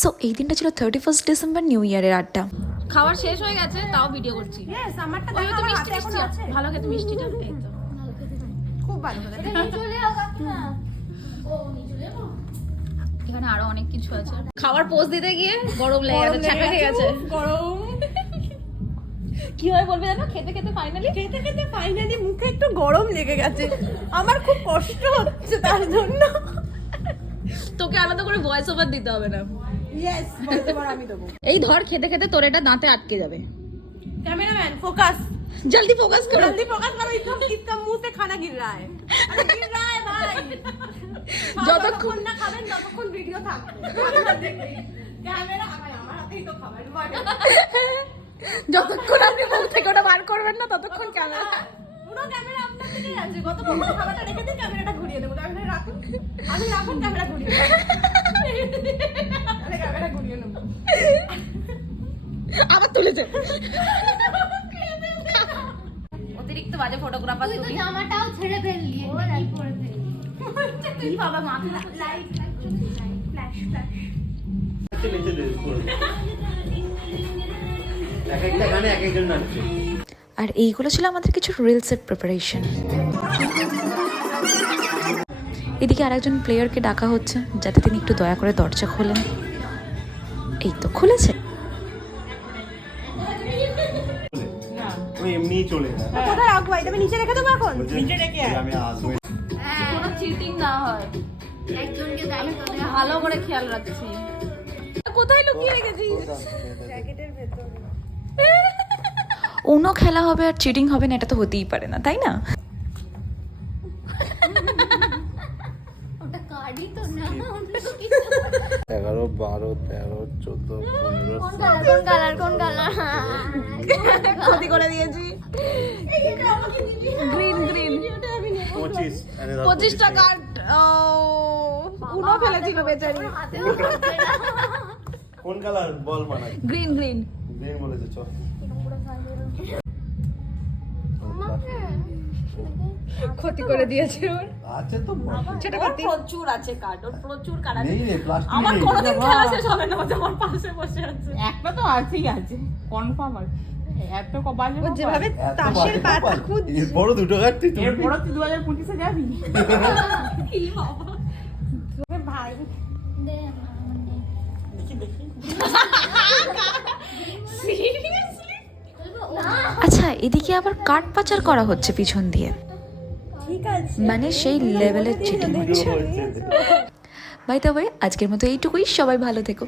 So এই দিনটা ছিল 31 ডিসেম্বর, নিউ ইয়ারের আড্ডা। খাবার শেষ হয়ে গেছে, তাও ভিডিও করছি। ইয়েস, আমারটা ওই দেখো, তো আমার মিষ্টি হাতে মিষ্টি এখনো আছে। ভালো খেতে মিষ্টিটা, এই তো খুব ভালো করে। এখানে আরো অনেক কিছু আছে। খাবার পোজ দিতে গিয়ে গরম লেগে গেছে, ছাকা খেয়ে গেছে। গরম। কি হয় বলবে জানো, খেতে খেতে ফাইনালি মুখে একটু গরম লেগে গেছে। আমার খুব কষ্ট হচ্ছে তার জন্য। তোকে আলাদা করে ভয়েস ওভার দিতে হবে না। ইয়েস, বলতে পারো, আমি দেবো। এই ধর, খেতে খেতে তোর এটা দাঁতে আটকে যাবে। कैमरामैन फोकस, জলদি ফোকাস করো। जल्दी फोकस करो। एकदम कितना मुंह से खाना गिर रहा है। अरे गिर रहा है भाई। যতক্ষণ না খাবেন ততক্ষণ ভিডিও থাকবে। ক্যামেরা আমার হাতেই তো খাবার। যতক্ষণ আপনি মুখ থেকে ওটা বার করবেন না ততক্ষণ ক্যামেরা। পুরো ক্যামেরা আপনার দিকেই আছে। কতক্ষণ খাবারটা রেখে দিন, ক্যামেরাটা ঘুরিয়ে দেবো। ক্যামেরা রাখুন, আমি রাখুন, ক্যামেরা ঘুরিয়ে দেবো। আরে ক্যামেরা ঘুরিয়ে নেবো। আবার তুলেছে। অতিরিক্ত বাজে ফটোগ্রাফার তুই তো তুমি। জামাটাও ছেড়ে ফেললি, এটা কি পরে ফেললি? কি বাবা, মাথা লাইট ফ্ল্যাশ ফ্ল্যাশ। এক একটা গানে এক একজন নাচছে। আর এইগুলো ছিল আমাদের কিছু রিলসের প্রিপারেশন। এদিকে আরেকজন প্লেয়ারকে ডাকা হচ্ছে যাতে তিনি একটু দয়া করে দরজা খোলেন। এই তো খুলেছে। ওই এমনিই চলে যায়। কোথায় রাখবো? এটা আমি নিচে রেখে দেবো এখন। নিচে রেখে আমি আসবো। কোনো চিটিং না হয়। একজনকে দায়িত্ব দেওয়া ভালো করে খেয়াল রাখছি। কোথায় লুকিয়ে রেখেছিস? জ্যাকেটের ভেতর। অন্য খেলা হবে আর চিটিং হবে না, এটা তো হতেই পারে না, তাই না? ওটা কার্ডই তো না। 11, 12, 13, 14, 15, কোন কালার কোন কালার? ক্ষতি করে দিয়েছি। গ্রিন গ্রিন 25 এনে দাও, 25টা কার্ড। উনো ফেলেছিল বেচারি। হাতে হচ্ছে না। কোন কালার বল মানাই? Green green. গ্রিন বলেছে, চল। ক্ষতি করে দিয়েছে ওর। আছে তো বল। সেটা প্রচুর আছে কার্ড, ওর প্রচুর কার্ড আছে। নেই রে, প্লাস্টিক আমার নেই। কোনোদিন খেলা শেষ হবে না, ও যে আমার পাশে বসে আছে। একটা তো আছেই আছে কনফার্ম আছে। এত কবাজে ও যেভাবে এত তাসের বাজে পাতা কপাল। খুঁজছে। এর বড় দুটো কাট তুই তুলবি? এরপর তুই 2025 যাবি। ভাই দে আমার নেই। সিরিয়াসলি? না, আচ্ছা, এদিকে আবার কার্ড পাচার করা হচ্ছে পিছন দিয়ে, ঠিক আছে। মানে সেই লেভেলের চিটিং হচ্ছে। বাই দ্য ওয়ে, আজকের মতো এইটুকুই। সবাই ভালো থেকো।